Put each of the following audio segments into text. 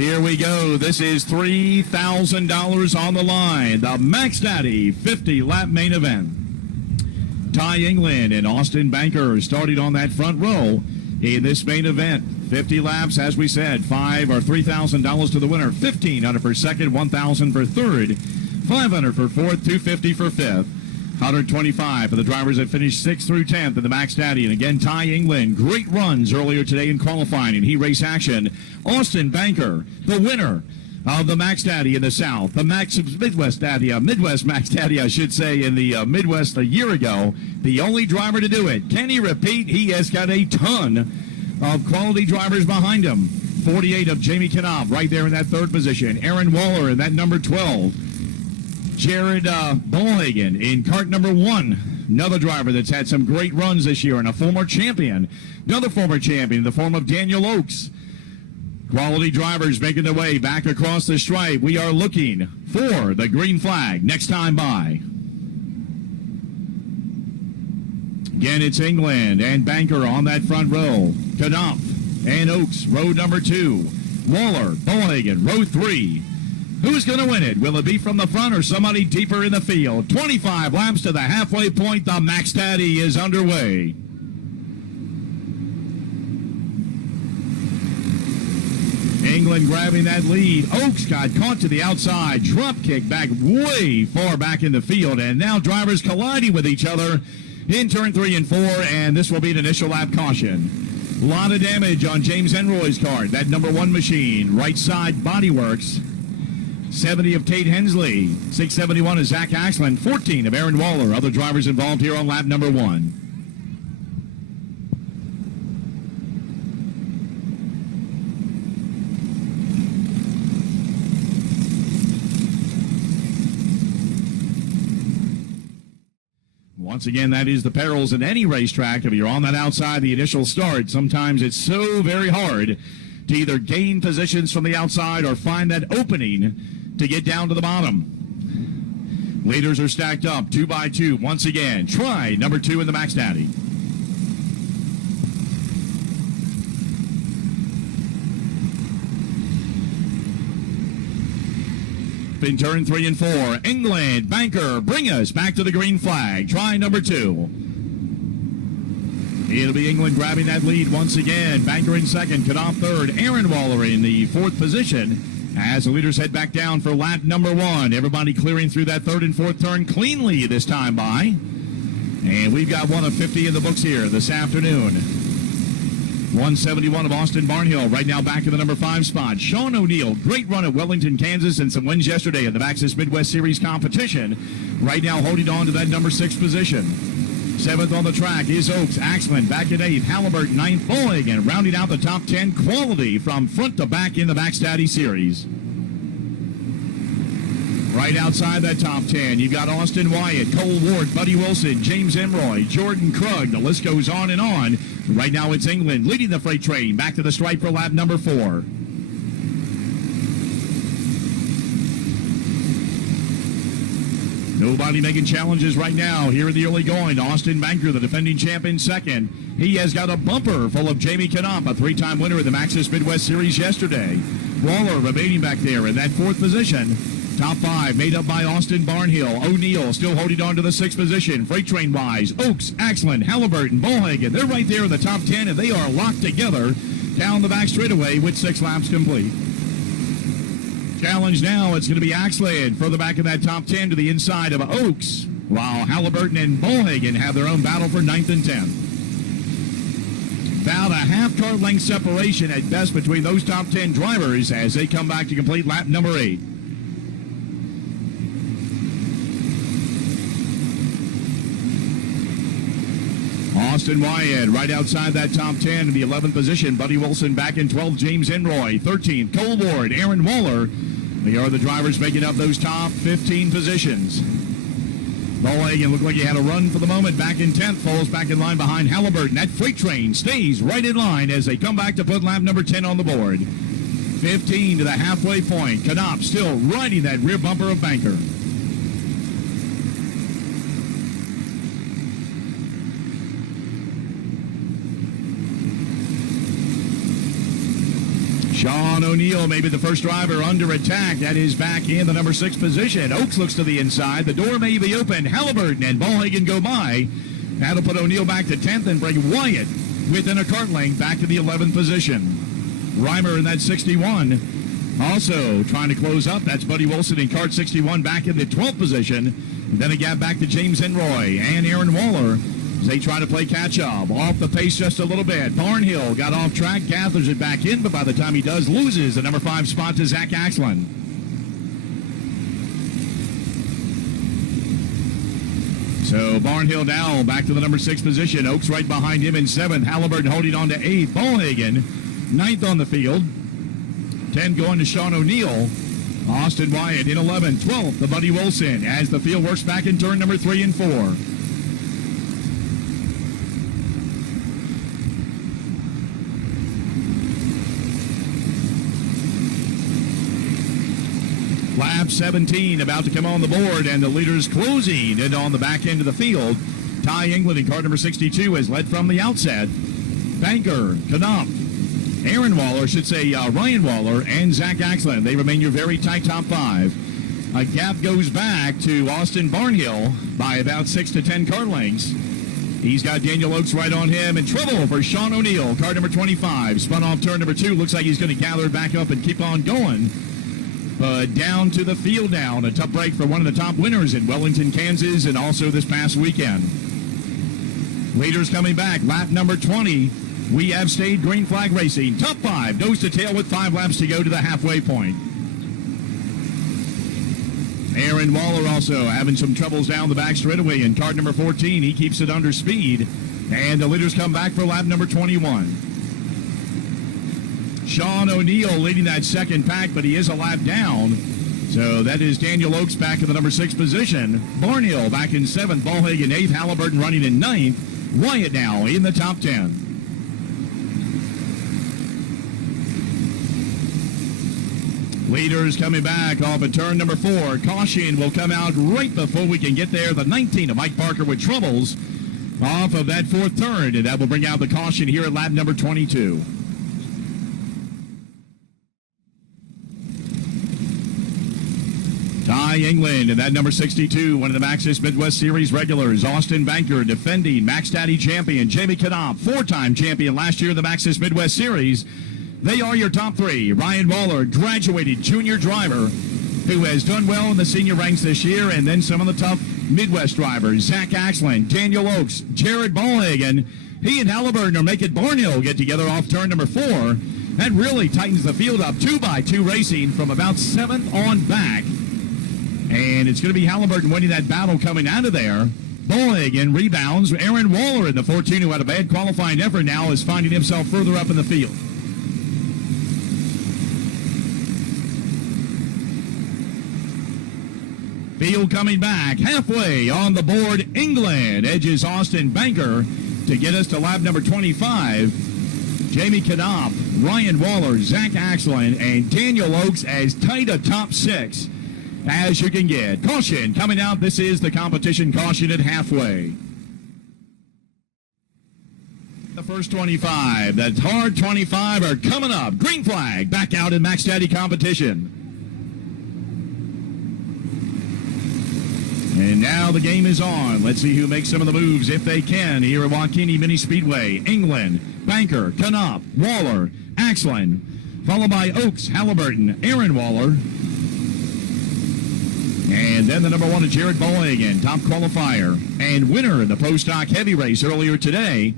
here we go. This is $3,000 on the line. The Maxxdaddy 50-lap main event. Ty England and Austin Banker starting on that front row in this main event. 50 laps, as we said, $3,000 to the winner. $1,500 for second, $1,000 for third, $500 for fourth, $250 for fifth. $125 for the drivers that finished 6th through 10th in the Maxxdaddy. And again, Ty England, great runs earlier today in qualifying in heat race action. Austin Banker, the winner of the Maxxdaddy in the South. The Midwest Maxxdaddy, I should say, in the Midwest a year ago. The only driver to do it. Can he repeat? He has got a ton of quality drivers behind him. 48 of Jamie Knopf right there in that third position. Aaron Waller in that number 12. Jared Ballhagen in cart number 1. Another driver that's had some great runs this year and a former champion. Another former champion in the form of Daniel Oakes. Quality drivers making their way back across the stripe. We are looking for the green flag next time by. Again, it's England and Banker on that front row. Knopf and Oakes, row number 2. Waller, Ballhagen, row 3. Who's going to win it? Will it be from the front or somebody deeper in the field? 25 laps to the halfway point. The Maxxdaddy is underway. England grabbing that lead. Oakes got caught to the outside. Drop kick back way far back in the field. And now drivers colliding with each other in turn 3 and 4. And this will be an initial lap caution. A lot of damage on James Enroy's car. That number 1 machine. Right side bodyworks. 70 of Tate Hensley, 671 of Zach Axland, 14 of Aaron Waller. Other drivers involved here on lap number 1. Once again, that is the perils in any racetrack. If you're on that outside, the initial start, sometimes it's so very hard to either gain positions from the outside or find that opening to get down to the bottom. Leaders are stacked up 2 by 2 once again. Try number 2 in the Maxxdaddy. In turn 3 and 4, England, Banker, bring us back to the green flag. Try number 2. It'll be England grabbing that lead once again. Banker in second, Knopf third, Aaron Waller in the 4th position as the leaders head back down for lap number 1. Everybody clearing through that 3rd and 4th turn cleanly this time by. And we've got one of 50 in the books here this afternoon. 171 of Austin Barnhill right now back in the number 5 spot. Sean O'Neill, great run at Wellington, Kansas, and some wins yesterday in the Maxxis Midwest Series competition. Right now holding on to that number 6 position. 7th on the track is Oakes. Axman back at 8th. Halliburton 9th. Ballhagen rounding out the top 10. Quality from front to back in the Maxxdaddy series. Right outside that top 10, you've got Austin Wyatt, Cole Ward, Buddy Wilson, James Emroy, Jordan Krug. The list goes on and on. Right now it's England leading the freight train back to the stripe for lap number 4. Nobody making challenges right now here in the early going. Austin Banker, the defending champ, in second. He has got a bumper full of Jamie Knopf, a 3-time winner of the Maxxis Midwest Series yesterday. Waller remaining back there in that 4th position. Top 5 made up by Austin Barnhill. O'Neill still holding on to the 6th position. Freight train wise, Oakes, Axland, Halliburton, Ballhagen. They're right there in the top 10, and they are locked together down the back straightaway with 6 laps complete. Challenge now, it's going to be Axland further back in that top 10 to the inside of Oakes, while Halliburton and Ballhagen have their own battle for 9th and 10th. About a half-car length separation at best between those top 10 drivers as they come back to complete lap number 8. Austin Wyatt right outside that top 10 in the 11th position. Buddy Wilson back in 12th. James Enroy 13th. Cole Ward, Aaron Waller. They are the drivers making up those top 15 positions. Ballhagen looked like he had a run for the moment back in 10th. Falls back in line behind Halliburton. That freight train stays right in line as they come back to put lap number 10 on the board. 15 to the halfway point. Knopf still riding that rear bumper of Banker. Sean O'Neill, maybe the first driver under attack. That is back in the number 6 position. Oaks looks to the inside. The door may be open. Halliburton and Ballhagen go by. That'll put O'Neill back to 10th and bring Wyatt within a kart length back to the 11th position. Reimer in that 61. Also trying to close up. That's Buddy Wilson in kart 61 back in the 12th position. And then a gap back to James Enroy and Aaron Waller as they try to play catch-up. Off the pace just a little bit. Barnhill got off track, gathers it back in, but by the time he does, loses the number 5 spot to Zach Axland. So Barnhill now back to the number 6 position. Oaks right behind him in 7th. Halliburton holding on to 8th. Ballhagen 9th on the field. 10 going to Sean O'Neill. Austin Wyatt in 11th. 12th to Buddy Wilson as the field works back in turn number 3 and 4. Lap 17 about to come on the board, and the leaders closing in on the back end of the field. Ty England in car number 62 has led from the outset. Banker, Knopf, Aaron Waller, Ryan Waller, and Zach Axland. They remain your very tight top 5. A gap goes back to Austin Barnhill by about 6 to 10 car lengths. He's got Daniel Oaks right on him. In trouble for Sean O'Neill, car number 25. Spun off turn number 2. Looks like he's going to gather it back up and keep on going. But down to the field now. A tough break for one of the top winners in Wellington, Kansas, and also this past weekend. Leaders coming back. Lap number 20. We have stayed green flag racing. Top 5. Nose to tail with 5 laps to go to the halfway point. Aaron Waller also having some troubles down the back straightaway in car number 14. He keeps it under speed. And the leaders come back for lap number 21. Sean O'Neill leading that second pack, but he is a lap down. So that is Daniel Oaks back in the number 6 position. Barnhill back in 7th. Ballhagen 8th. Halliburton running in 9th. Wyatt now in the top 10. Leaders coming back off of turn number 4. Caution will come out right before we can get there. The 19 of Mike Parker with troubles off of that 4th turn, and that will bring out the caution here at lap number 22. Ty England, and that number 62, one of the Maxxis Midwest Series regulars. Austin Banker, defending Maxxdaddy champion. Jamie Knopf, 4-time champion last year in the Maxxis Midwest Series. They are your top 3. Ryan Waller, graduated junior driver who has done well in the senior ranks this year, and then some of the tough Midwest drivers. Zach Axland, Daniel Oaks, Jared Ballhagen. He and Halliburton are making Barnhill get together off turn number 4. That really tightens the field up. 2x2 racing from about 7th on back. And it's going to be Halliburton winning that battle coming out of there. Ballhagen rebounds. Aaron Waller in the 14, who had a bad qualifying effort, now is finding himself further up in the field. Field coming back halfway on the board. England edges Austin Banker to get us to lap number 25. Jamie Knopf, Ryan Waller, Zach Axland, and Daniel Oaks as tight a top 6 as you can get. Caution coming out. This is the competition caution at halfway. The first 25, that hard 25 are coming up. Green flag back out in Maxxdaddy competition. And now the game is on. Let's see who makes some of the moves, if they can, here at Waukene Mini Speedway. England, Banker, Knopf, Waller, Axland, followed by Oaks, Halliburton, Aaron Waller. And then the number 1 is Jared Ballhagen, top qualifier and winner in the post-stock heavy race earlier today.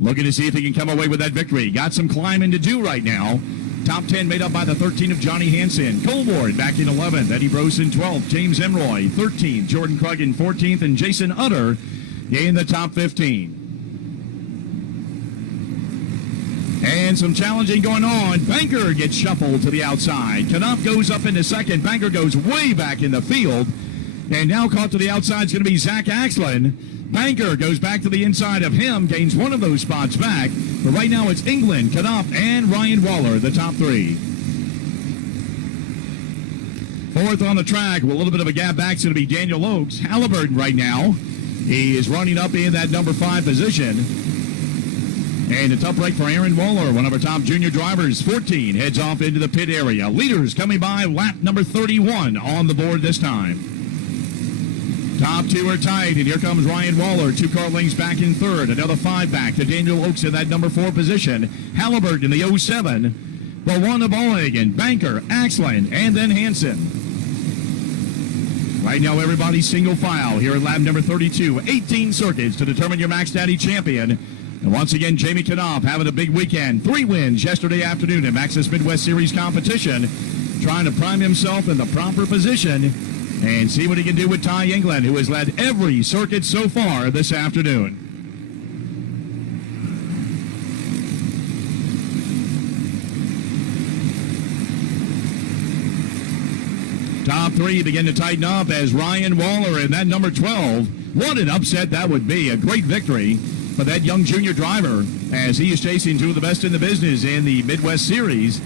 Looking to see if he can come away with that victory. Got some climbing to do right now. Top 10 made up by the 13 of Johnny Hansen. Colborne back in 11th. Eddie Brosen 12th. James Emroy 13th. Jordan Cruggan 14th. And Jason Utter in the top 15. And some challenging going on. Banker gets shuffled to the outside. Knopf goes up into second. Banker goes way back in the field. And now caught to the outside is going to be Zach Axland. Banker goes back to the inside of him, gains one of those spots back. But right now it's England, Knopf, and Ryan Waller, the top 3. 4th on the track with a little bit of a gap back. It's going to be Daniel Oaks. Halliburton right now. He is running up in that number 5 position. And a tough break for Aaron Waller, one of our top junior drivers. 14 heads off into the pit area. Leaders coming by lap number 31 on the board this time. Top two are tied, and here comes Ryan Waller. 2 car lengths back in third. Another 5 back to Daniel Oakes in that number 4 position. Halliburton in the 07. The 1 of Bohagen, Banker, Axland, and then Hansen. Right now, everybody's single file here at lap number 32. 18 circuits to determine your Maxxdaddy champion. And once again, Jamie Knopf having a big weekend. 3 wins yesterday afternoon in Maxxis Midwest Series competition. Trying to prime himself in the proper position and see what he can do with Ty England, who has led every circuit so far this afternoon. Top 3 begin to tighten up as Ryan Waller in that number 12. What an upset that would be. A great victory for that young junior driver as he is chasing 2 of the best in the business in the Midwest Series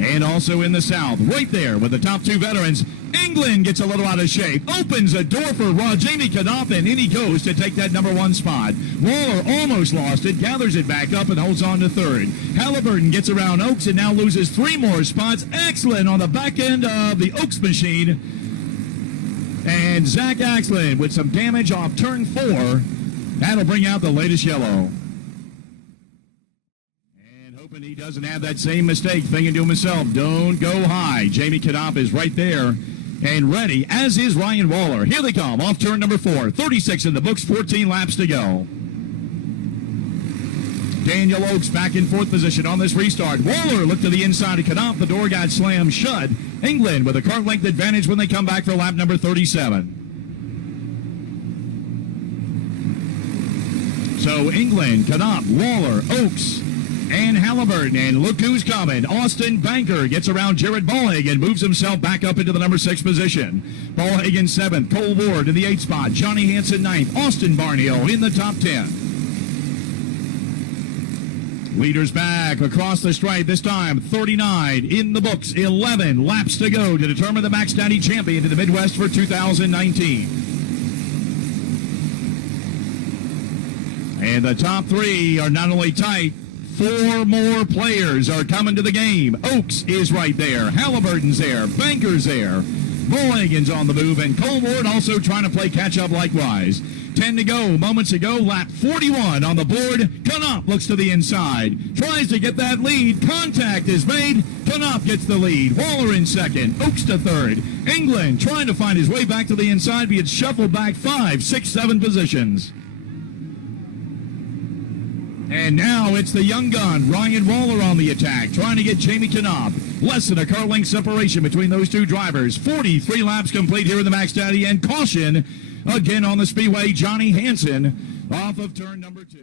and also in the South. Right there with the top 2 veterans. England gets a little out of shape, opens a door for Jamie Knopf, and in he goes to take that number 1 spot. Waller almost lost it, gathers it back up, and holds on to third. Halliburton gets around Oakes and now loses 3 more spots. Excellent on the back end of the Oakes machine. And Zach Axland with some damage off turn 4. That'll bring out the latest yellow. And hoping he doesn't have that same mistake, thinking to himself, don't go high. Jamie Knopf is right there and ready, as is Ryan Waller. Here they come off turn number 4. 36 in the books, 14 laps to go. Daniel Oakes back in 4th position on this restart. Waller looked to the inside of Knopf. The door got slammed shut. England with a car length advantage when they come back for lap number 37. So England, Knopf, Waller, Oakes, and Halliburton. And look who's coming. Austin Banker gets around Jared Bohagen, moves himself back up into the number 6 position. Bohagen 7th, Cole Ward in the 8th spot, Johnny Hansen 9th, Austin Barnio in the top 10. Leaders back across the stripe, this time 39 in the books, 11 laps to go to determine the Maxxdaddy champion in the Midwest for 2019. And the top 3 are not only tight, 4 more players are coming to the game. Oakes is right there. Halliburton's there. Banker's there. Bohagen's on the move. And Cole Ward also trying to play catch-up likewise. 10 to go. Moments ago, lap 41 on the board. Knopf looks to the inside. Tries to get that lead. Contact is made. Knopf gets the lead. Waller in second. Oakes to third. England trying to find his way back to the inside. He had shuffled back 5, 6, 7 positions. And now it's the young gun, Ryan Waller, on the attack, trying to get Jamie Knopf. Less than a car length separation between those 2 drivers. 43 laps complete here in the Maxxdaddy, and caution again on the speedway. Johnny Hansen off of turn number 2.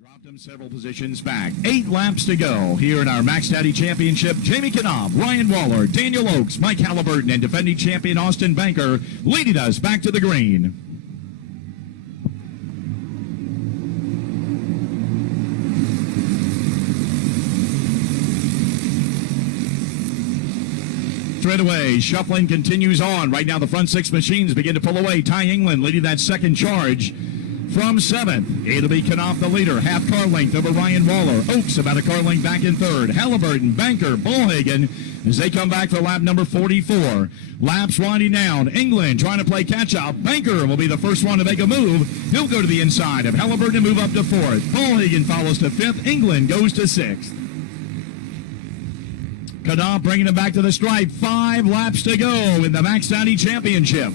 Dropped him several positions back. 8 laps to go here in our Maxxdaddy Championship. Jamie Knopf, Ryan Waller, Daniel Oakes, Mike Halliburton, and defending champion Austin Banker leading us back to the green. Straightaway, shuffling continues on. Right now, the front 6 machines begin to pull away. Ty England leading that second charge from 7th. It'll be Knopf the leader, half car length over Ryan Waller. Oakes about a car length back in third. Halliburton, Banker, Bohagen as they come back for lap number 44. Laps winding down. England trying to play catch-up. Banker will be the first one to make a move. He'll go to the inside of Halliburton and move up to 4th. Bohagen follows to 5th. England goes to 6th. Knopf bringing him back to the stripe. 5 laps to go in the Maxxdaddy Championship.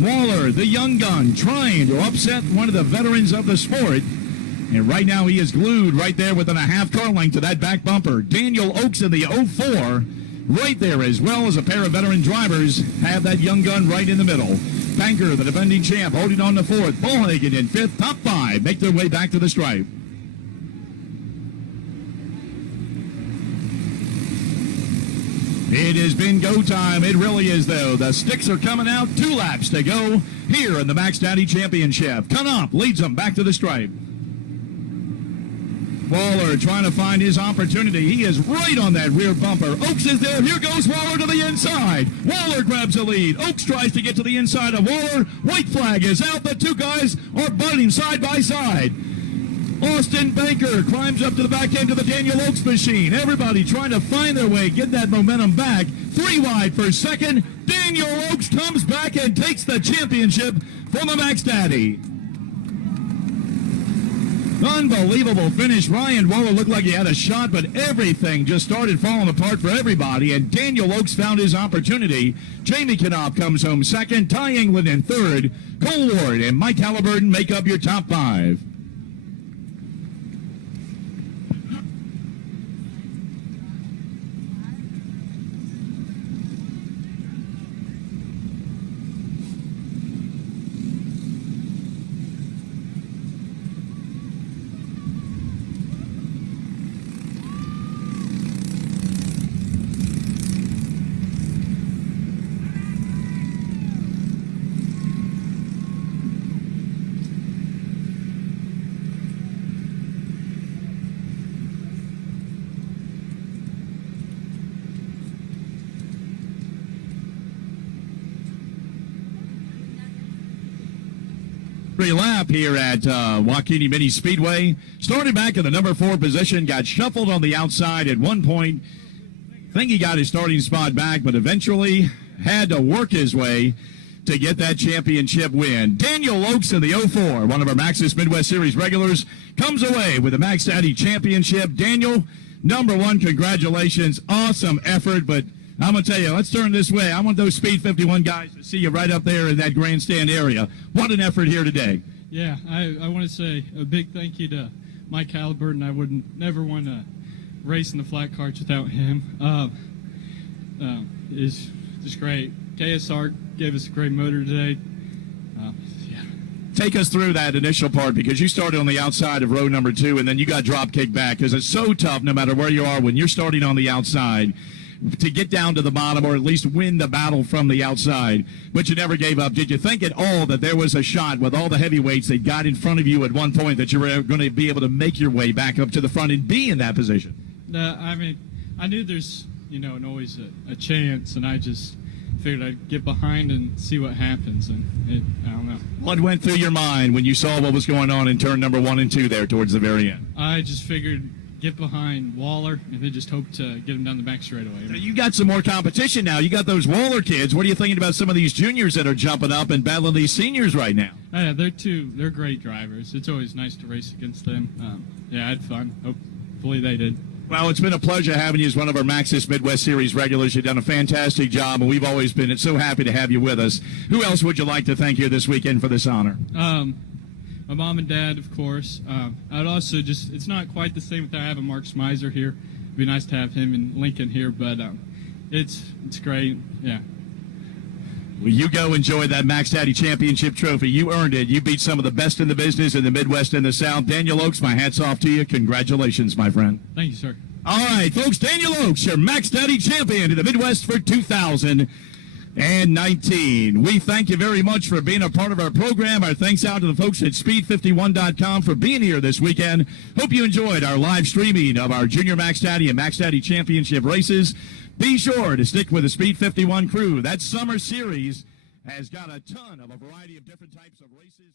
Waller, the young gun, trying to upset one of the veterans of the sport. And right now he is glued right there within a half car length to that back bumper. Daniel Oakes in the 04 right there, as well as a pair of veteran drivers have that young gun right in the middle. Banker, the defending champ, holding on to 4th. Bohagen in 5th. Top 5 make their way back to the stripe. It has been go time. It really is, though. The sticks are coming out. 2 laps to go here in the Maxxdaddy Championship. Knopf leads them back to the stripe. Waller trying to find his opportunity. He is right on that rear bumper. Oakes is there. Here goes Waller to the inside. Waller grabs the lead. Oakes tries to get to the inside of Waller. White flag is out. The 2 guys are butting side by side. Austin Banker climbs up to the back end of the Daniel Oaks machine. Everybody trying to find their way, get that momentum back. 3 wide for second. Daniel Oaks comes back and takes the championship from the Maxxdaddy. Unbelievable finish. Ryan Waller looked like he had a shot, but everything just started falling apart for everybody, and Daniel Oaks found his opportunity. Jamie Knopf comes home second. Ty England in third. Cole Ward and Mike Halliburton make up your top 5. Lap here at Waukene Mini Speedway. Started back in the number 4 position, got shuffled on the outside at one point. I think he got his starting spot back, but eventually had to work his way to get that championship win. Daniel Oaks in the 04, one of our Maxxis Midwest Series regulars, comes away with the Maxxdaddy championship. Daniel, number 1, congratulations. Awesome effort, but I'm going to tell you, let's turn this way. I want those Speed 51 guys to see you right up there in that grandstand area. What an effort here today. Yeah, I want to say a big thank you to Mike Halliburton. I would never want to race in the flat carts without him. It's just great. KSR gave us a great motor today. Yeah. Take us through that initial part, because you started on the outside of row number 2, and then you got drop kicked back, because it's so tough no matter where you are when you're starting on the outside to get down to the bottom, or at least win the battle from the outside. But you never gave up. Did you think at all that there was a shot with all the heavyweights that got in front of you at one point that you were going to be able to make your way back up to the front and be in that position? I mean, I knew there's, always a chance, and I just figured I'd get behind and see what happens, and I don't know. What went through your mind when you saw what was going on in turn number 1 and 2 there towards the very end? I just figured get behind Waller and then just hope to get him down the back straight away. Now, you got some more competition now. You got those Waller kids. What are you thinking about some of these juniors that are jumping up and battling these seniors right now? Yeah, they're great drivers. It's always nice to race against them. Yeah, I had fun. Hopefully they did. Well, it's been a pleasure having you as one of our Maxxis Midwest Series regulars. You've done a fantastic job, and we've always been so happy to have you with us. Who else would you like to thank here this weekend for this honor? My mom and dad, of course. I'd also it's not quite the same without having Mark Smizer here. It'd be nice to have him and Lincoln here, but it's great, yeah. Well, you go enjoy that Maxxdaddy Championship trophy. You earned it. You beat some of the best in the business in the Midwest and the South. Daniel Oaks, my hat's off to you. Congratulations, my friend. Thank you, sir. All right, folks, Daniel Oaks, your Maxxdaddy champion in the Midwest for 2019. We thank you very much for being a part of our program. Our thanks out to the folks at Speed51.com for being here this weekend. Hope you enjoyed our live streaming of our Junior Maxxdaddy and Maxxdaddy Championship races. Be sure to stick with the Speed 51 crew. That summer series has got a ton of a variety of different types of races.